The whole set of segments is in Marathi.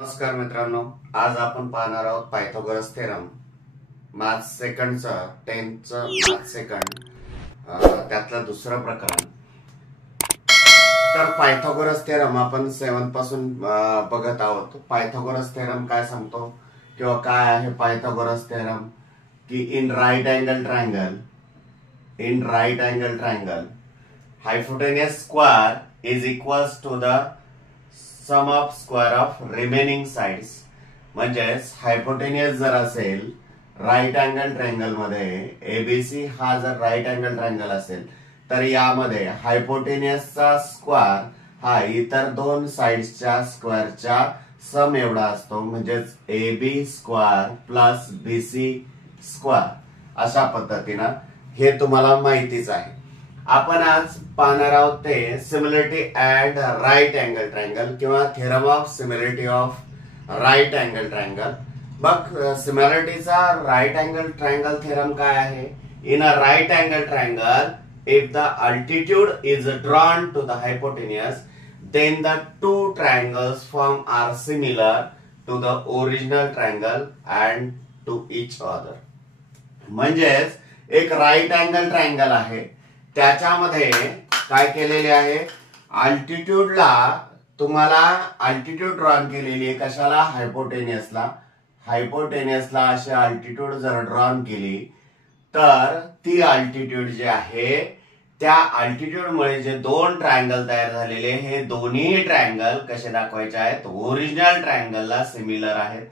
नमस्कार मित्रांनो, आज आपण पाहणार आहोत पायथागोरस थेरम मॅथ सेकंडचा 10th मॅथ सेकंड त्यातलं दुसरं प्रकरण. तर पायथागोरस थेरम आपण 7 पासून बघत आहोत. पायथागोरस थेरम काय सांगतो किंवा काय आहे पायथागोरस थेरम की in right angle triangle hypotenuse square is equals to the sum of square of remaining sides. म्हणजेच हायपोटेन्यूस जर असेल राईट अँगल ट्रायंगल मध्ये एबीसी हा जर राईट अँगल ट्रायंगल असेल तर यामध्ये हायपोटेन्यूसचा स्क्वेअर हा इतर दोन साइड्सच्या स्क्वेअरच्या सम एवढा असतो. म्हणजेच AB square plus BC square. अशा पद्धतीनं हे तुम्हाला माहितीच आहे. आपण आज पाहणार आहोत ते similarity and right angle triangle किंवा theorem of similarity of right angle triangle. मग सिमिलरिटीचा राईट अँगल ट्रायंगल थेरम काय आहे? In a right angle triangle if the altitude is drawn to the hypotenuse then the two triangles formed are similar to the original triangle and to each other. म्हणजेच एक राईट अँगल ट्रायंगल आहे, त्याच्यामध्ये काय केलेले आहे, अल्टिट्यूडला तुम्हाला अल्टिट्यूड ड्रॉन केलेली आहे. कशाला? हायपोटेन्यूसला अशी अल्टिट्यूड जर ड्रॉन केली तर ती अल्टिट्यूड जी आहे त्या अल्टिट्यूड मुळे जे दोन ट्रायंगल तयार झालेले हे दोन्ही ट्रायंगल कसे दाखवायचे आहेत? ओरिजिनल ट्रायंगलला सिमिलर आहेत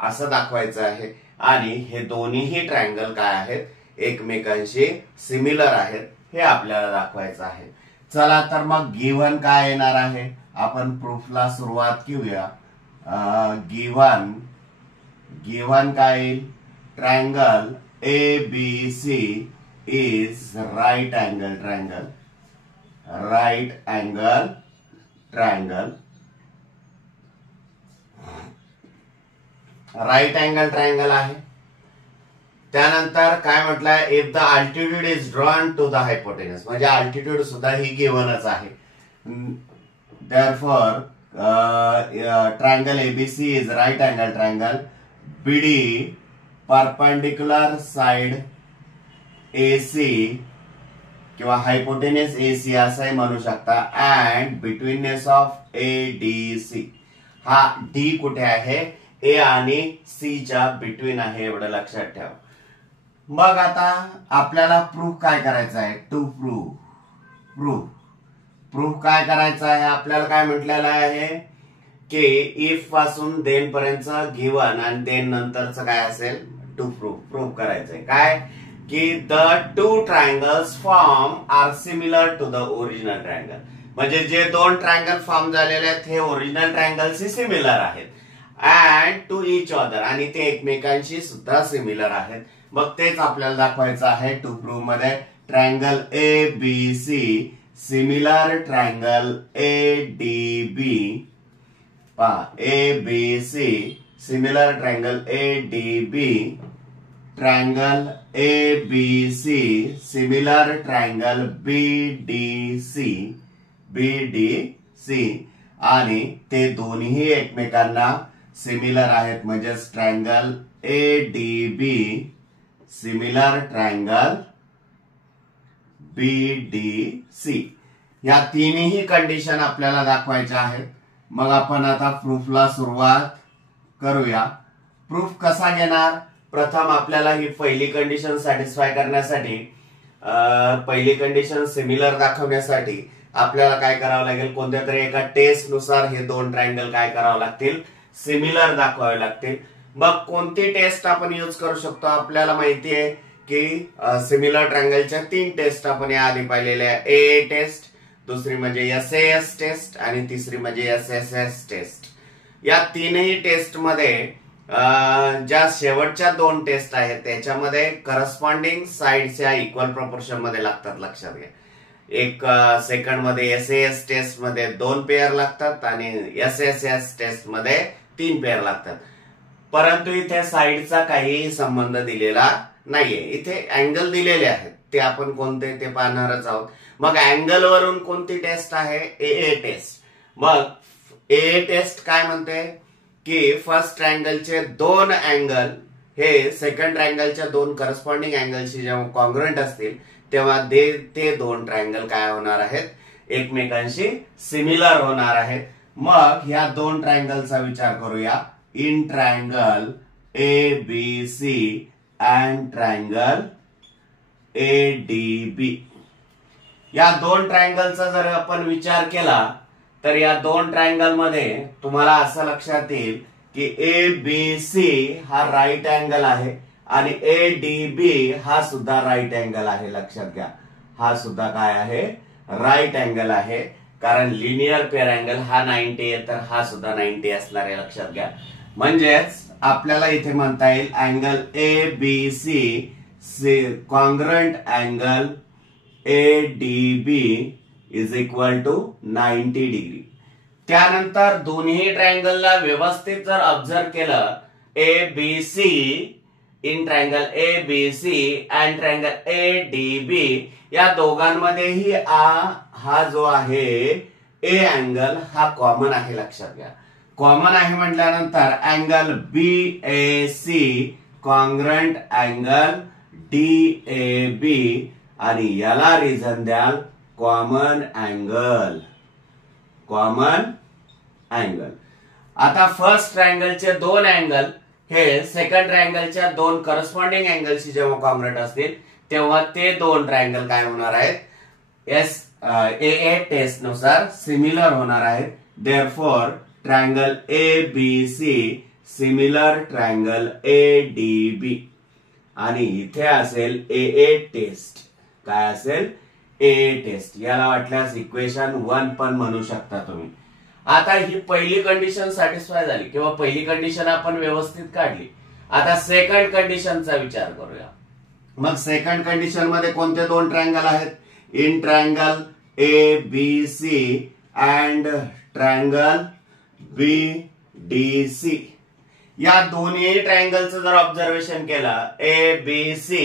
असं दाखवायचं आहे. आणि हे दोन्हीही ट्रायंगल काय आहेत? एकमेकांशी सिमिलर आहेत हे आपल्याला दाखवायचं आहे. चला तर मग गिव्हन काय येणार आहे? आपण प्रूफला सुरुवात करूया. गिव्हन काय येईल? Triangle ABC is right angle triangle. Right angle triangle आहे. त्यानंतर काय म्हटलंय? If the altitude is drawn to the hypotenuse. म्हणजे अल्टिट्यूड सुद्धा ही गिव्हनच आहे. Therefore triangle ABC is right angle triangle. BD perpendicular side AC किंवा हायपोटेन्यूस AC असंही म्हणू शकता. And betweenness of ADC. हा D कुठे आहे? A आणि C च्या बिटवीन आहे, एवढं लक्षात ठेवा. मग आता आपल्याला प्रूफ काय करायचं आहे? टू प्रूफ काय करायचं आहे? आपल्याला काय म्हटलेलं आहे की इफ पासून देन पर्यंत गिव्हन आणि देन नंतरचं काय असेल? टू प्रूफ करायचंय. काय की the two triangles form are similar to the original triangle. म्हणजे जे दोन ट्रायंगल फॉर्म झालेले आहेत हे ओरिजिनल ट्रायंगलशी सिमिलर आहेत. अँड टू इच अदर, आणि ते एकमेकांशी सुद्धा सिमिलर आहेत. मग तेच आपल्याला दाखवायचं आहे टू प्रूफ मध्ये. Triangle ABC similar triangle ADB. ABC similar triangle ADB. Triangle ABC similar triangle BDC. आणि ते दोन्ही एकमेकांना सिमिलर आहेत. म्हणजे triangle ADB similar triangle BDC. या तिन्ही कंडिशन आपल्याला दाखवायच्या आहेत. मग आपण आता प्रूफला सुरुवात करूया. प्रूफ कसा घेणार? प्रथम आपल्याला ही पहिली कंडिशन सॅटिस्फाय करण्यासाठी, पहिली कंडिशन सिमिलर दाखवण्यासाठी आपल्याला काय करावं लागेल? कोणत्या तरी एका टेस्ट नुसार हे दोन ट्रायंगल काय करावं लागतील? सिमिलर दाखवावे लागतील. मग कोणती टेस्ट आपण यूज करू शकतो? आपल्याला माहिती आहे की सिमिलर ट्रायंगलच्या 3 टेस्ट आपण याआधी पाहिलेल्या आहे. AA टेस्ट, दुसरी म्हणजे SAS टेस्ट आणि तिसरी म्हणजे SSS टेस्ट. या तीनही टेस्ट मध्ये ज्या शेवटच्या 2 टेस्ट आहेत त्याच्यामध्ये करस्पॉन्डिंग साइड्सच्या इक्वल प्रोपोर्शन मध्ये लागतात. लक्षात घ्या. एक सेकंड मध्ये SAS टेस्ट मध्ये 2 पेअर लागतात आणि SSS टेस्ट मध्ये 3 पेअर लागतात. परंतु इथे साइडचा काहीही संबंध दिलेला नाहीये. इथे अँगल दिलेले आहेत, ते आपण कोणते ते पाहणारच आहोत. मग अँगल वरून कोणती टेस्ट आहे? AA test. मग AA टेस्ट काय म्हणते की फर्स्ट ट्रायंगलचे दोन अँगल हे सेकंड ट्रायंगलच्या दोन करस्पॉन्डिंग अँगलशी जेव्हा कॉन्ग्रुएंट असतील तेव्हा ते दोन ट्रायंगल काय होणार आहेत, एकमेकांशी सिमिलर होणार आहेत. मग ह्या दोन ट्रायंगलचा विचार करूया. In triangle ABC and triangle ADB. या दोन ट्रायंगलचा जर आपण विचार केला तर या दोन ट्रायंगल मध्ये तुम्हाला असं लक्षात येईल की ABC हा राईट अँगल आहे आणि ADB हा सुद्धा राईट अँगल आहे. लक्षात घ्या, हा सुद्धा काय आहे, राईट अँगल आहे. कारण लिनियर पेअर अँगल हा 90 आहे तर हा सुद्धा 90 असणार आहे. लक्षात घ्या. म्हणजेच आपल्याला इथे म्हणता येईल angle ABC congruent angle ADB is equal to 90 degree. त्यानंतर दोन्ही ट्रायंगलला व्यवस्थित जर ऑब्झर्व केलं, ABC in triangle ABC and triangle ADB या दोघांमध्येही हा जो आहे A अँगल हा कॉमन आहे. लक्षात घ्या, कॉमन आहे म्हटल्यानंतर angle BAC congruent angle DAB आणि याला रिझन द्याल कॉमन अँगल. Common angle. आता फर्स्ट ट्रायंगलचे दोन अँगल हे सेकंड ट्रायंगलच्या दोन करस्पॉन्डिंग अँगलशी जेव्हा कॉन्ग्रुएंट असतील तेव्हा ते दोन ट्रायंगल काय होणार आहेत, AA टेस्ट नुसार सिमिलर होणार आहेत. Therefore triangle ABC similar triangle ADB आणि इथे असेल AA टेस्ट. काय असेल, AA टेस्ट. याला वाटल्यास इक्वेशन 1 पण म्हणू शकता तुम्ही. आता ही पहिली कंडिशन सॅटिस्फाय झाली किंवा पहिली कंडिशन आपण व्यवस्थित काढली. आता सेकंड कंडिशनचा विचार करूया. मग सेकंड कंडिशन मध्ये कोणते दोन ट्रायंगल आहेत, in triangle ABC and triangle BDC. या दोन्ही ट्रायंगलचं जर ऑब्झर्वेशन केलं ABC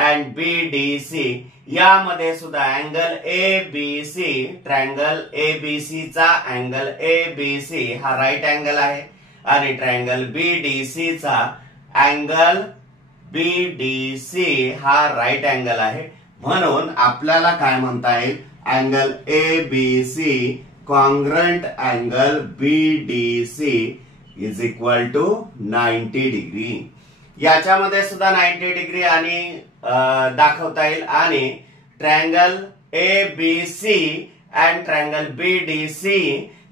अँड BDC यामध्ये सुद्धा अँगल ABC ट्रायंगल ABC चा अँगल ABC हा राईट अँगल आहे आणि ट्रायंगल BDC चा अँगल BDC हा राईट अँगल आहे. म्हणून आपल्याला काय म्हणता येईल, angle ABC congruent angle BDC is equal to 90 degree. याच्यामध्ये सुद्धा 90 डिग्री आणि दाखवता येईल आणि triangle ABC and triangle BDC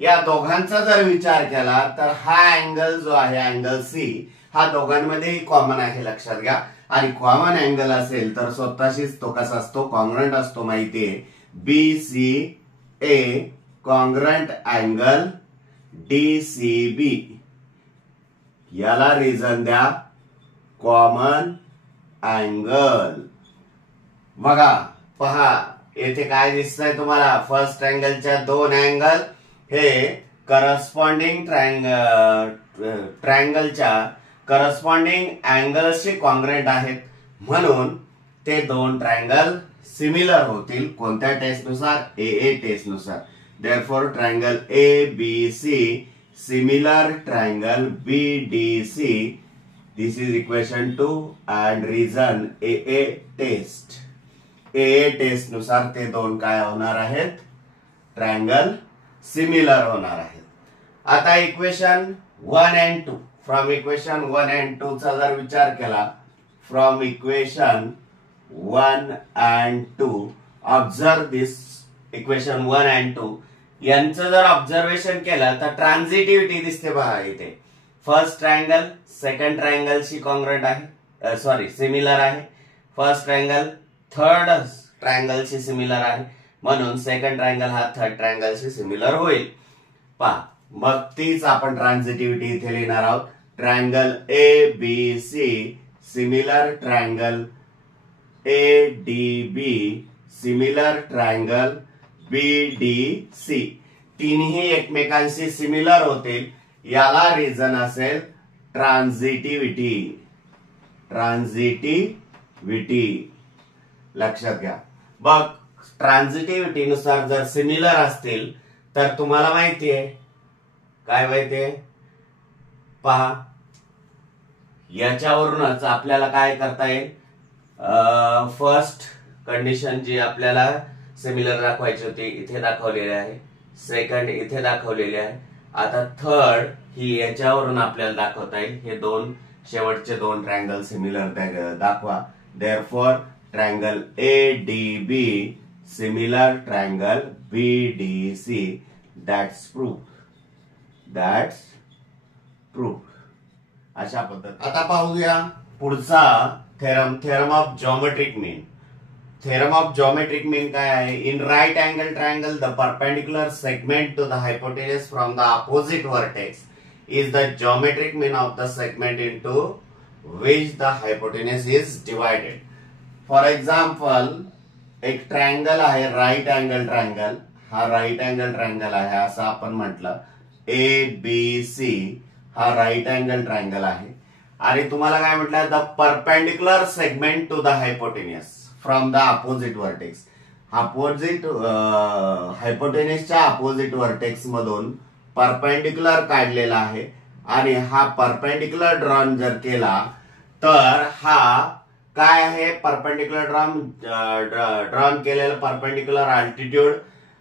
या दोघांचा जर विचार केला तर हा अँगल जो आहे अँगल C हा दोघांमध्येही कॉमन आहे. लक्षात घ्या. आणि कॉमन अँगल असेल तर स्वतःशीच तो कसा असतो, कॉन्ग्रुएंट असतो. माहितीये BCA कॉन्ग्रुएंट अँगल DCB. याला रिझन द्या कॉमन अँगल. बघा, पहा येथे काय दिसतंय तुम्हाला, फर्स्ट ट्रायंगलच्या दोन अँगल हे करस्पॉन्डिंग ट्रायंगलच्या करस्पॉन्डिंग अँगल्सशी कॉन्ग्रुएंट आहेत म्हणून ते दोन ट्रायंगल सिमिलर होतील. कोणत्या टेस्ट नुसार, AA टेस्ट नुसार. Therefore triangle ABC similar triangle BDC. This is equation 2 and reason AA test. AA test नुसार ते दोन काय होणार आहेत, ट्रायंगल सिमिलर होणार आहेत. आता equation 1 and 2. From equation 1 and 2 चा जर विचार केला, from equation 1 and 2 observe this equation 1 and 2 यांचं जर ऑब्झर्वेशन केलं तर ट्रान्झिटिव्हिटी दिसते. पहा इथे फर्स्ट ट्रायंगल सेकंड ट्रायंगलशी कॉन्ग्रुएंट आहे, सॉरी सिमिलर आहे. फर्स्ट ट्रायंगल थर्ड ट्रायंगलशी सिमिलर आहे म्हणून सेकंड ट्रायंगल हा थर्ड ट्रायंगलशी सिमिलर होईल. पहा, मग तीच आपण ट्रान्झिटिव्हिटी इथे लिहिणार आहोत. Triangle ABC similar triangle ADB similar triangle BDC. तिन्ही एकमेकांशी सिमिलर होतील. याला रिझन असेल ट्रान्झिटिव्हिटी. ट्रान्झिटिव्हिटी लक्षात घ्या. बघ, ट्रान्झिटिव्हिटी नुसार जर सिमिलर असतील तर तुम्हाला माहितीये काय माहितीये, पहा, याच्यावरूनच आपल्याला काय करता येईल, फर्स्ट कंडिशन जी आपल्याला सिमिलर दाखवायची होती इथे दाखवलेली आहे, सेकंड इथे दाखवलेली आहे, आता थर्ड ही याच्यावरून आपल्याला दाखवता येईल. हे दोन शेवटचे दोन ट्रायंगल सिमिलर दाखवा. Therefore triangle ADB similar triangle BDC. That's proof. अशा पद्धत. आता पाहूया पुढचा theorem, theorem of geometric mean. Theorem of geometric mean काय आहे? In right angle triangle the perpendicular segment to the hypotenuse from the opposite vertex is the geometric mean of the segment into which the hypotenuse is divided. For example, एक ट्रायंगल आहे राइट अँगल ट्रायंगल. हा राइट अँगल ट्रायंगल आहे असं आपण म्हटलं. ABC हा राइट अँगल ट्रायंगल आहे आणि तुम्हाला काय म्हटलं, the perpendicular segment to the hypotenuse from the opposite vertex. Opposite हायपोटेनसच्या अपोजिट वर्टेक्स मधून परपेंडिक्युलर काढलेला आहे आणि हा परपेंडिक्युलर ड्रॉन जर केला तर हा काय आहे, परपेंडिक्युलर ड्रॉन केलेला perpendicular altitude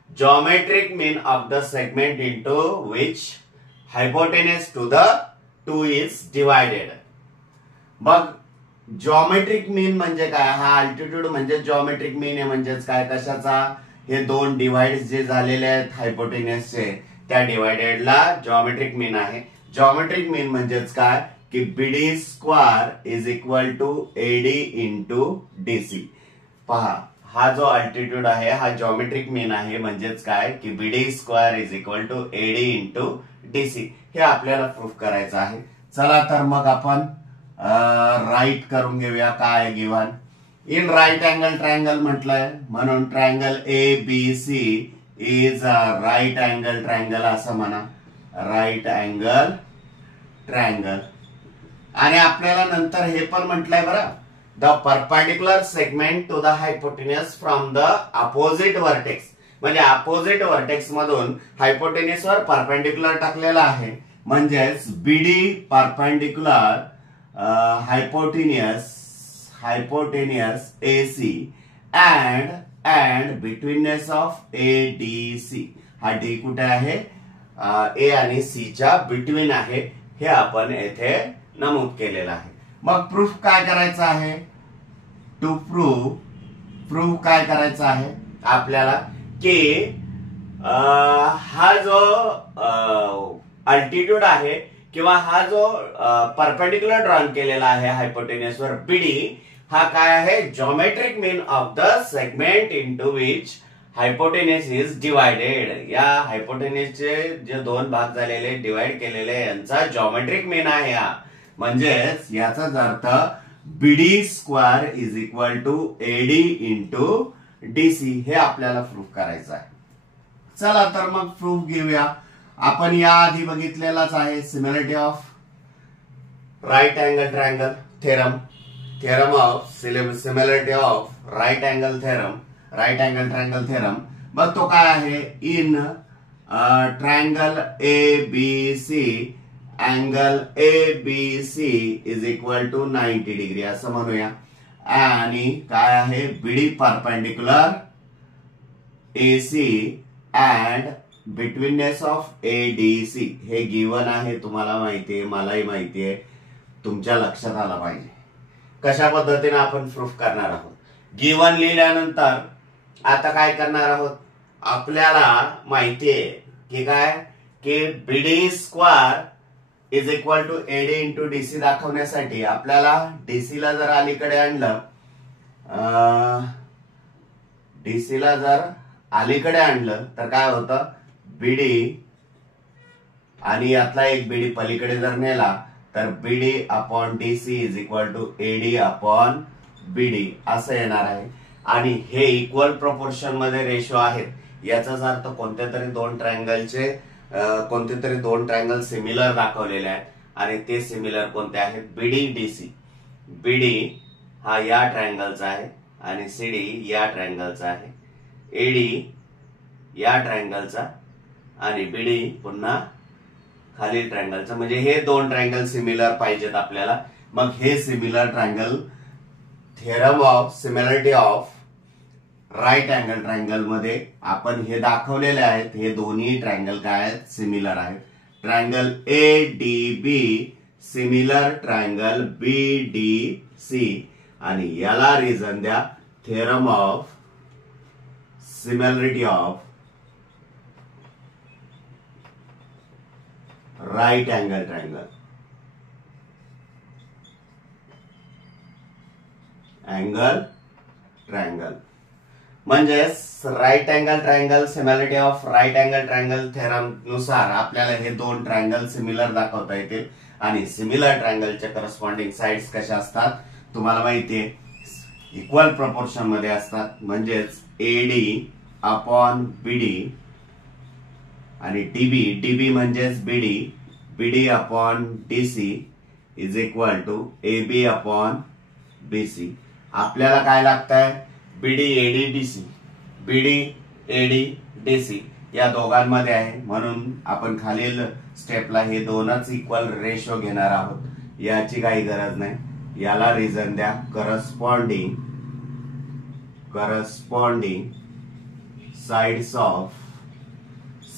geometric mean of the segment into which hypotenuse to the two is divided. मग जॉमेट्रिक मीन म्हणजे काय? हा अल्टिट्यूड म्हणजे जॉमेट्रिक मीन आहे. म्हणजेच काय, कशाचा? हे दोन डिवाइड जे झालेले आहेत हायपोटेनसचे त्या डिवायडेडला जॉमेट्रिक मीन आहे. जॉमेट्रिक मीन म्हणजेच काय की BD square is equal to AD into DC. पहा, हा जो अल्टिट्यूड आहे हा जॉमेट्रिक मीन आहे. म्हणजेच काय की BD square is equal to AD into DC. हे आपल्याला प्रूफ करायचं आहे. चला तर मग आपण राईट करून घेऊया. काय given in right angle triangle म्हटलंय म्हणून triangle ABC is a right angle triangle असं म्हणा. Right angle triangle. आणि आपल्याला नंतर हे पण म्हटलंय बरं, the perpendicular segment to the hypotenuse from the opposite vertex. म्हणजे अपोजिट वर्टेक्स मधून हायपोटेनस वर परपेंडिक्युलर टाकलेला आहे. म्हणजेच BD perpendicular hypotenuse AC and betweenness of ADC. हा D कुठे आहे? A आणि C च्या बिटवीन आहे. हे आपण येथे नमूद केलेलं आहे. मग प्रूफ काय करायचं आहे? टू प्रूफ काय करायचं आहे आपल्याला की हा जो अल्टिट्यूड आहे किंवा हा जो परपेंडिक्युलर ड्रॉन केलेला आहे हायपोटेनस वर BD, हा काय आहे? Geometric mean of the segment into which hypotenuse is divided. या हायपोटेनसचे जे दोन भाग झालेले डिवाइड केलेले यांचा जॉमेट्रिक मीन आहे हा. म्हणजेच याचाच अर्थ BD square is equal to AD into DC. हे आपल्याला प्रूफ करायचं आहे. चला तर मग प्रूफ घेऊया. आपण या आधी बघितलेलाच आहे similarity of right angle triangle theorem. Theorem of similarity of right angle triangle theorem. मग तो काय आहे? In triangle ABC angle ABC is equal to 90 degree असं म्हणूया. आणि काय आहे? BD perpendicular AC and betweenness of ADC. हे गिवन आहे, तुम्हाला माहितीये, मलाही माहितीये, तुमच्या लक्षात आला पाहिजे. कशा पद्धतीने आपण प्रूफ करणार आहोत? गिवन लिहिल्यानंतर आता काय करणार आहोत? आपल्याला माहितीये की काय की BD square is equal to AD into DC दाखवण्यासाठी आपल्याला DC ला जर अलीकडे आणलं, DC ला जर अलीकडे आणलं तर काय होतं? BD आणि यातला एक BD पलीकडे जर नेला तर BD upon DC is equal to AD upon BD असं येणार आहे. आणि हे इक्वल प्रोपोर्शन मध्ये रेशो आहेत. याचाच अर्थ कोणत्या तरी दोन ट्रायंगल सिमिलर दाखवलेले आहेत आणि ते सिमिलर कोणते आहेत? BD DC. BD हा या ट्रायंगलचा आहे आणि CD या ट्रायंगलचा आहे. AD या ट्रायंगलचा आणि BD पुन्हा खालील ट्रायंगलचं, म्हणजे हे दोन ट्रायंगल सिमिलर पाहिजेत आपल्याला. मग हे similar triangle, theorem of similarity of right angle triangle मध्ये आपण हे दाखवलेले आहेत. हे दोन्ही ट्रायंगल काय आहेत, सिमिलर आहेत. Triangle ADB similar triangle BDC, आणि याला रिझन द्या theorem of similarity of right angle triangle. Angle triangle म्हणजे right angle triangle, similarity of right angle triangle theorem नुसार आपल्याला हे दोन ट्रायंगल सिमिलर दाखवता येतील. आणि सिमिलर ट्रायंगलच्या करस्पॉन्डिंग साइड्स कशा असतात तुम्हाला माहितीये, इक्वल प्रपोर्शन मध्ये असतात. म्हणजेच AD अपॉन BD आणि DB म्हणजेच BD upon DC is equal to AB upon BC. आपल्याला काय लागतंय, BD AD DC या दोघांमध्ये आहे, म्हणून आपण खालील स्टेपला हे दोनच इक्वल रेशो घेणार आहोत. याची काही गरज नाही. याला रिझन द्या corresponding sides of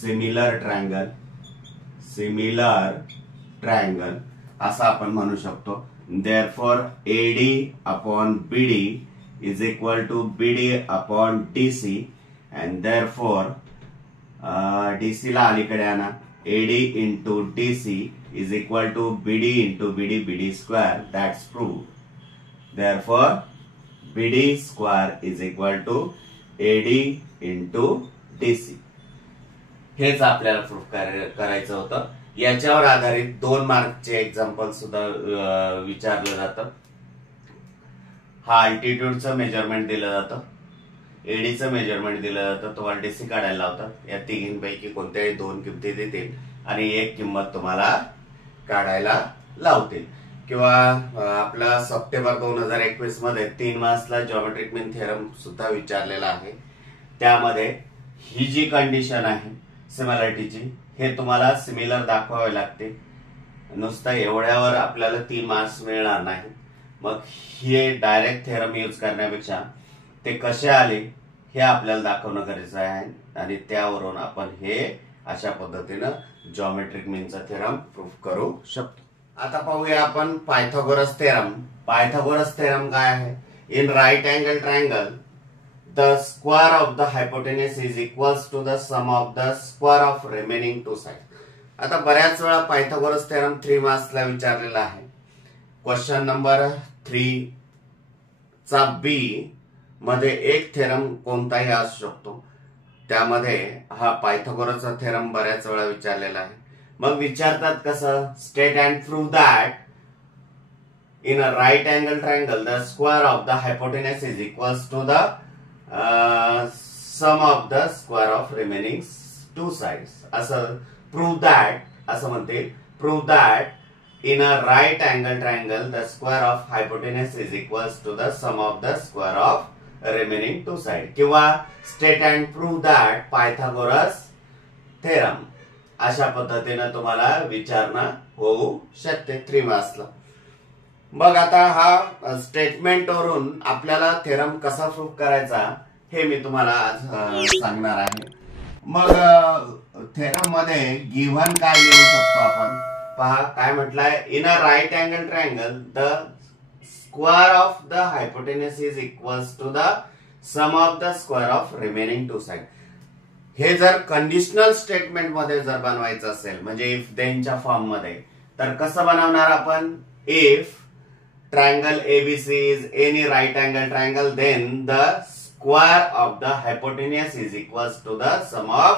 similar triangle असं आपण म्हणू शकतो. Therefore AD upon BD is equal to BD upon DC, and therefore DC ला अलीकडे आणा, AD into DC is equal to BD into BD square. That's proved. Therefore BD square is equal to AD into DC. हेच आपल्याला प्रूफ करायचं होतं. याच्यावर आधारित 2 मार्कचे एक्झाम्पल सुद्धा विचारलं जातं. हा अल्टिट्यूडचं मेजरमेंट दिलं जातं, एडीचं मेजरमेंट दिलं जातं, तुम्हाला डीसी काढायला लावतात. या तिघींपैकी कोणत्याही 2 किमती देतील आणि एक किंमत तुम्हाला काढायला लावतील. किंवा आपला सप्टेंबर 2021 मध्ये 3 मार्क्सला जॉमेट्रिक मीन थेरम सुद्धा विचारलेला आहे. त्यामध्ये ही जी कंडिशन आहे सिमिलरिटीची, हे तुम्हाला सिमिलर दाखवावे लागते. नुसतं एवढ्यावर आपल्याला 3 मार्क्स मिळणार नाही. मग हे डायरेक्ट थेरम यूज करण्यापेक्षा ते कसे आले हे आपल्याला दाखवणं गरजेचं आहे, आणि त्यावरून आपण हे अशा पद्धतीनं जॉमेट्रिक मीनचा थेरम प्रूफ करू शकतो. आता पाहूया आपण पायथागोरस थेरम. पायथागोरस थेरम काय आहे, in right angle triangle the square of the hypotenuse is equals to the sum of the square of remaining 2 side. आता बऱ्याच वेळा पायथागोरस थेरम 3 मार्क्सला विचारलेला आहे. क्वेश्चन नंबर 3 चा B मध्ये एक थेरम कोणताही असू शकतो. त्यामध्ये हा पायथागोरसचा थेरम बऱ्याच वेळा विचारलेला आहे. मग विचारतात कसं, state and prove that in a right angle triangle the square of the hypotenuse is equals to the sum of the square of remaining 2 sides. असं प्रूव्ह दॅट असं म्हणते. Prove that in a right angle triangle the square of hypotenuse is equals to the sum of the square of remaining 2 side. किंवा state and prove that Pythagoras theorem अशा पद्धतीने तुम्हाला विचारणा होऊ शकते 3 मार्क्सला. मग आता हा स्टेटमेंट वरून आपल्याला थेरम कसा प्रूव्ह करायचा हे मी तुम्हाला आज सांगणार आहे. मग थेरम मध्ये गिव्हन काय लिहू शकतो आपण पहा. काय म्हटलंय, in a right angle triangle the square of the hypotenuse is equals to the sum of the square of remaining 2 side. हे जर कंडिशनल स्टेटमेंट मध्ये जर बनवायचं असेल, म्हणजे इफ देनच्या फॉर्म मध्ये, तर कसं बनवणार आपण, if triangle ABC is any right angle triangle then the square of the hypotenuse is equals to the sum of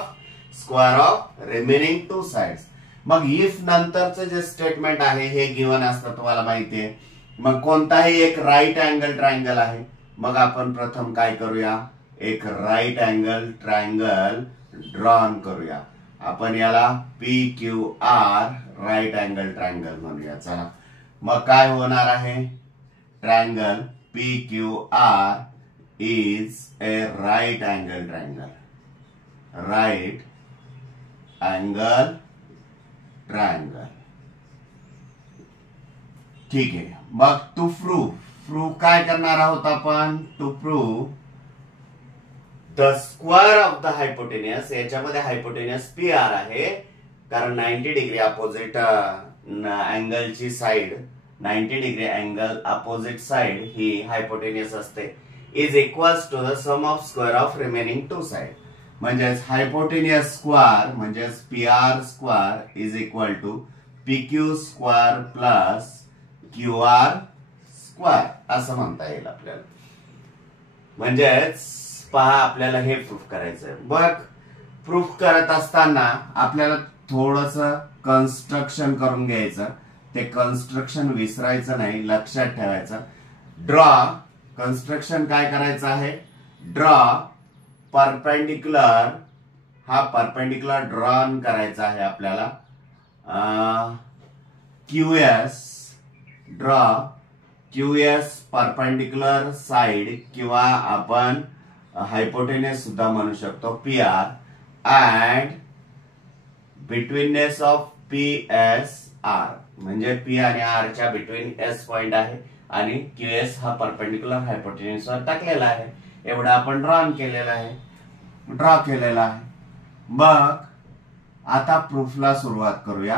square of remaining 2 sides. मग इफ नंतरचं जे स्टेटमेंट आहे हे गिव्हन असतं तुम्हाला माहितीये. मग कोणताही एक राईट अँगल ट्रायंगल आहे. मग आपण प्रथम काय करूया, एक राईट अँगल ट्रायंगल ड्रॉन करूया. आपण याला PQR राईट अँगल ट्रायंगल म्हणूया. चला मग काय होणार आहे, triangle PQR is a right angle triangle. Right angle triangle. ठीक आहे. मग टू प्रूफ काय करणार आहोत आपण? To proof the square of the hypotenuse. याच्यामध्ये हायपोटेनियस पी आर आहे, कारण 90 डिग्री अपोजिट अँगलची side, 90 degree angle opposite side ही हायपोटेनियस असते, is equals to the sum of square of remaining two side. म्हणजेच हायपोटेनियस स्क्वेअर म्हणजेच P R square is equal to P Q square plus Q R square असं म्हणता येईल आपल्याला. म्हणजेच पहा, आपल्याला हे प्रूफ करायचंय. बघ, प्रूफ करत असताना आपल्याला थोडस कन्स्ट्रक्शन करून घ्यायचं. ते कन्स्ट्रक्शन विसरायचं नाही, लक्षात ठेवायचं. ड्रॉ कन्स्ट्रक्शन काय करायचं आहे? Draw perpendicular. हा परपेंडिक्युलर ड्रॉन करायचा आहे आपल्याला. QS draw QS perpendicular side, किंवा आपण हायपोटेनियस सुद्धा म्हणू शकतो P R, and betweenness of P S R. म्हणजे पी आणि आर च्या बिटवीन एस पॉइंट आहे आणि क्यू एस हा परपेंडिक्युलर हायपोटेनियस वर टाकलेला आहे. एवढं आपण ड्रॉ केलेला आहे. मग आता प्रूफला सुरुवात करूया.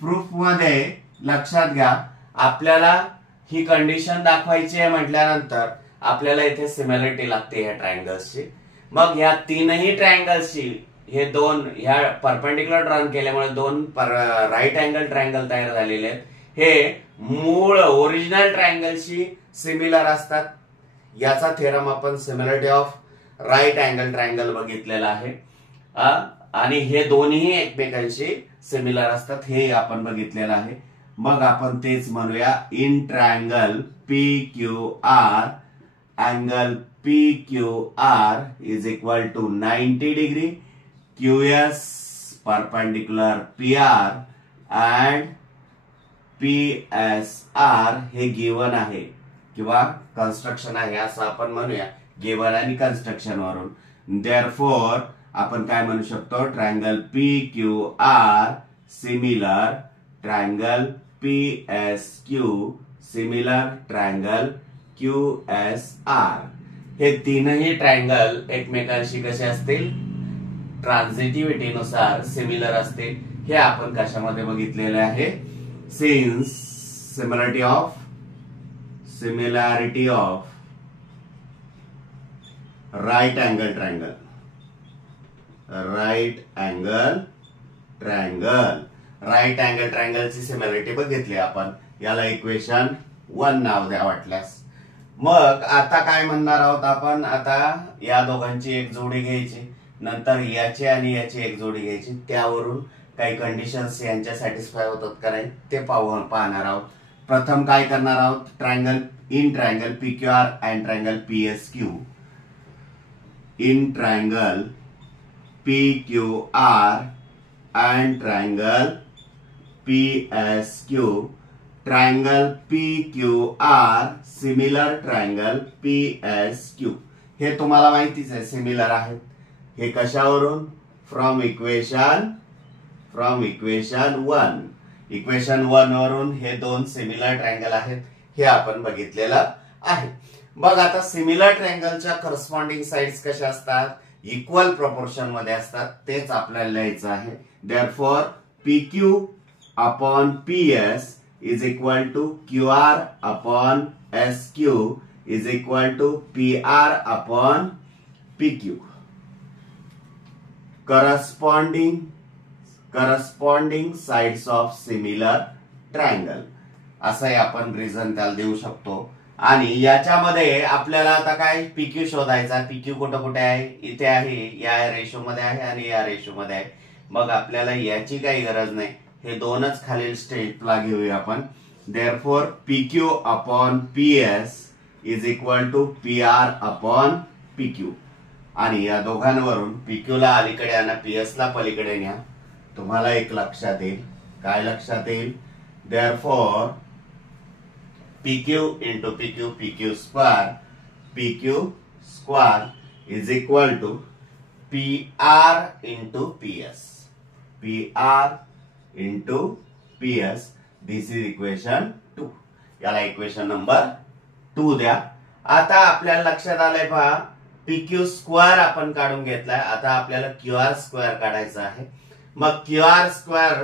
प्रूफ मध्ये लक्षात घ्या, आपल्याला ही कंडिशन दाखवायची आहे म्हटल्यानंतर आपल्याला इथे सिमिलरिटी लागते ह्या ट्रायंगल्सची. मग ह्या तीनही ट्रायंगल्सची हे दोन ह्या परपेंडिक्युलर ड्रॉ केल्यामुळे दोन राईट अँगल ट्रायंगल तयार झालेले आहेत. हे मूळ ओरिजिनल ट्रायंगलशी सिमिलर असतात. याचा थेरम आपण similarity of right angle triangle बघितलेला आहे. आणि हे दोन्ही एकमेकांशी सिमिलर असतात हे आपण बघितलेलं आहे. मग आपण तेच म्हणूया, in triangle P Q R, angle P Q R is equal to 90 degree, QS perpendicular P R and P S R हे गिवन आहे किंवा कन्स्ट्रक्शन आहे असं आपण म्हणूया, गिवन आणि कन्स्ट्रक्शन वरून. देअरफॉर आपण काय म्हणू शकतो? Triangle P Q R similar triangle P S Q similar triangle Q S R. हे तीनही ट्रायंगल एकमेकांशी कसे असतील? ट्रान्झिटिव्हिटी नुसार सिमिलर असतील. हे आपण कशामध्ये बघितलेले आहे? Since similarity of right angle ट्रायंगलची सिमिलरिटी बघितली आपण. याला इक्वेशन 1 नाव द्या वाटल्यास. मग आता काय म्हणणार आहोत आपण? आता या दोघांची एक जोडी घ्यायची, नंतर याची आणि याची एक जोडी घ्यायची. त्यावरून काही कंडिशन्स यांच्या सॅटिस्फाय होतात का नाही ते पाहणार आहोत. प्रथम काय करणार आहोत? In triangle P Q R and triangle P S Q. In triangle P Q R and triangle P S Q. Triangle P Q R similar triangle P S Q. हे तुम्हाला माहितीच आहे, सिमिलर आहेत. हे कशावरून? From equation 1. इक्वेशन 1 वरून हे दोन सिमिलर ट्रायंगल आहेत हे आपण बघितलेलं आहे. बघ, आता सिमिलर ट्रायंगलच्या करस्पॉन्डिंग साइड्स कशा असतात? इक्वल प्रोपोर्शन मध्ये असतात. तेच आपल्याला लिहायचं आहे. Therefore P Q upon P S is equal to Q R upon S Q is equal to P R upon P Q. Corresponding sides of similar triangle असंही आपण रिझन त्याला देऊ शकतो. आणि याच्यामध्ये आपल्याला आता काय पीक्यू शोधायचा. पीक्यू कुठं कुठे आहे? इथे आहे, या रेशो मध्ये आहे आणि या रेशो मध्ये आहे. मग आपल्याला याची काही गरज नाही, हे दोनच खालील स्टेपला घेऊया आपण. Therefore PQ upon P S is equal to P R upon PQ. आणि या दोघांवरून पीक्यू ला अलीकडे आणा, पीएस ला पलीकडे न्या. तुम्हाला एक लक्षात येईल. काय लक्षात येईल? Therefore PQ into PQ square is equal to P R into PS. P R into PS. This is equation 2. याला इक्वेशन नंबर 2 द्या. आता आपल्याला लक्षात आलंय पहा, PQ स्क्वेअर आपण काढून घेतलाय. आता आपल्याला QR स्क्वेअर काढायचा आहे. मग QR स्क्वेअर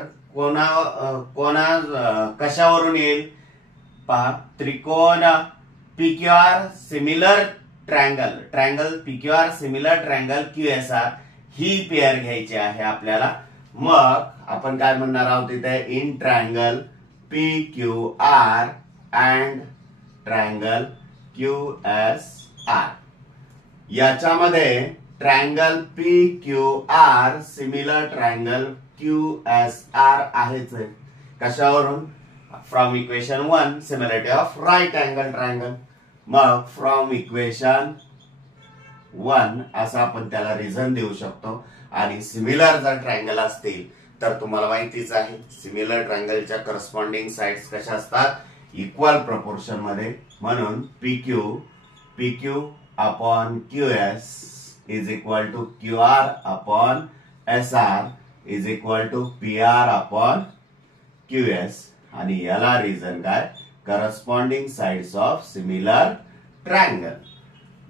कशावरून येईल पहा, त्रिकोण PQR similar triangle PQR similar triangle QSR ही पेअर घ्यायची आहे आपल्याला. मग आपण काय म्हणणार आहोत तिथे, in triangle PQR and triangle QSR. याच्यामध्ये triangle PQR similar triangle QSR आहेच. कशावरून, from equation 1 similarity of right angle triangle. मग फ्रॉम इक्वेशन 1 असं आपण त्याला रिझन देऊ शकतो. आणि सिमिलर जर ट्रँगल असतील तर तुम्हाला माहितीच आहे, सिमिलर ट्रँगलच्या करस्पॉन्डिंग साइड्स कशा असतात, इक्वल प्रपोर्शन मध्ये. म्हणून PQ upon QS is equal to QR upon SR is equal to PR upon QS. आणि याला रिझन काय, corresponding sides of similar triangle.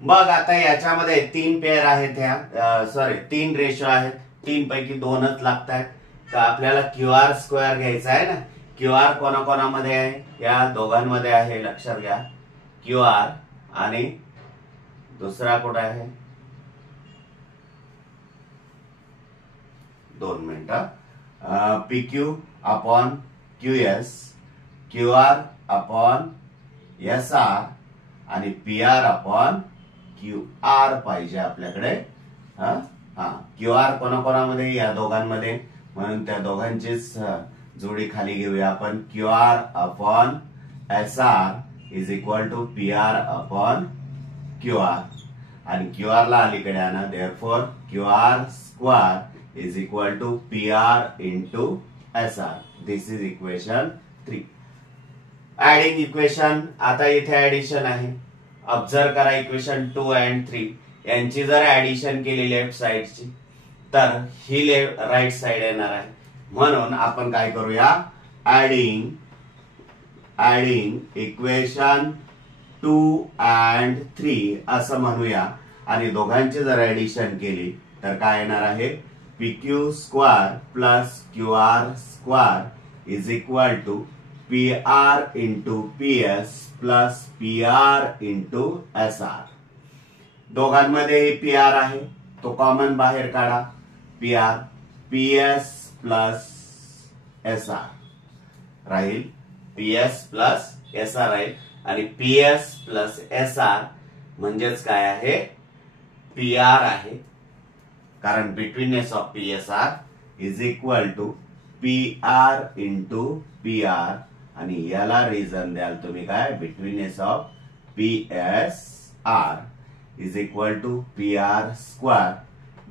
मग आता याच्यामध्ये 3 पेअर आहेत, ह्या 3 रेशो आहेत. 3 पैकी 2च लागत आहेत. तर आपल्याला QR स्क्वेअर घ्यायचा आहे ना. QR कोणाकोणामध्ये आहे, या दोघांमध्ये आहे, लक्षात घ्या. QR आणि दुसरा कुठे आहे, 2 मिनिटं. PQ upon QS, QR upon SR आणि PR अपॉन QR पाहिजे आपल्याकडे. QR कोणाकोणामध्ये, या दोघांमध्ये. म्हणून त्या दोघांचीच जोडी खाली घेऊया आपण. QR upon SR is equal to PR upon QR. आणि QR ला अलीकडे आणा. Therefore QR square is equal to PR into SR. This is equation 3. Adding equation, आता इथे ऍडिशन आहे. ऑब्झर्व करा, इक्वेशन 2 अँड 3 यांची जर ऍडिशन केली लेफ्ट साइडची तर ही राईट साइड येणार आहे. म्हणून आपण काय करूया, ऍडिंग इक्वेशन 2 अँड 3 असं म्हणूया. आणि दोघांची जर ऍडिशन केली तर काय येणार आहे, PQ square plus QR square is equal to PR into PS plus PR into SR. दोघांमध्ये PR आहे, तो कॉमन बाहेर काढा. PS प्लस SR राहील, PS प्लस SR राहील. आणि PS प्लस SR म्हणजेच काय आहे, PR आहे. कारण betweenness of PSR is equal to PR into PR. आणि याला रिझन द्याल तुम्ही काय, betweenness of PSR is equal to PR square.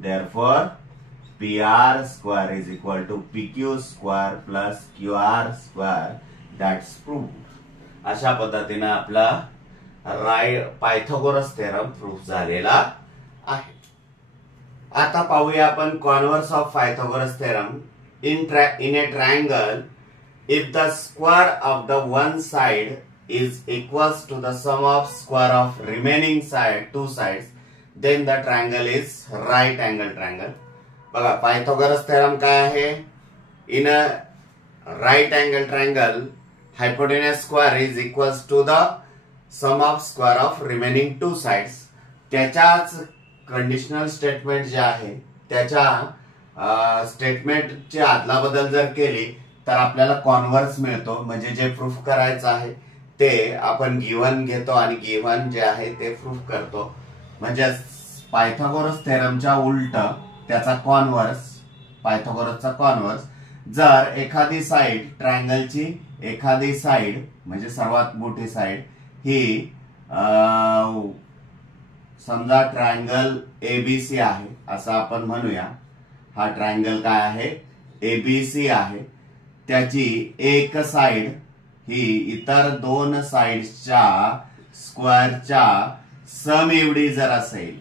Therefore PR square is equal to PQ square plus QR square. That's proved. अशा पद्धतीने आपला पायथागोरस थेरम प्रूफ झालेला आहे. आता पाहूया आपण converse of Pythagoras theorem. in a triangle, if the square of the one side is equals to the sum of square of remaining two sides, then the triangle is right angle triangle. बघा, पायथागोरस थेरम काय आहे, in a right angle triangle hypotenuse square is equals to the sum of square of remaining two sides. त्याच्याच कंडिशनल स्टेटमेंट जे आहे त्याच्या स्टेटमेंटची अदलाबदल जर केली तर आपल्याला कॉन्व्हर्स मिळतो. म्हणजे जे प्रूफ करायचं आहे ते आपण गिव्हन घेतो आणि गिव्हन जे आहे ते प्रूफ करतो. म्हणजे पायथागोरस थेरमच्या उलट त्याचा कॉन्व्हर्स, पायथागोरसचा कॉन्व्हर्स. जर एखादी साइड, ट्रायंगलची एखादी साइड म्हणजे सर्वात मोठी साइड ही समजा ट्रायंगल ABC आहे असं आपण म्हणूया. हा ट्रायंगल काय आहे, ABC आहे. त्याची एक साइड ही इतर 2 साइड्सच्या स्क्वेअरच्या सम एवढी जर असेल,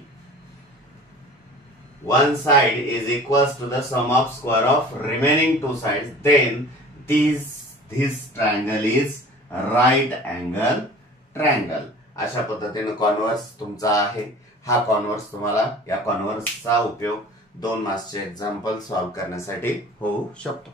one side is equals to the sum of square of remaining two sides, then this triangle is right angle triangle. अशा पद्धतीने कॉन्व्हर्स तुमचा आहे. हा कॉन्व्हर्स तुम्हाला या कॉन्व्हर्सचा उपयोग 2 मार्क्सचे एक्झाम्पल सॉल्व्ह करण्यासाठी होऊ शकतो.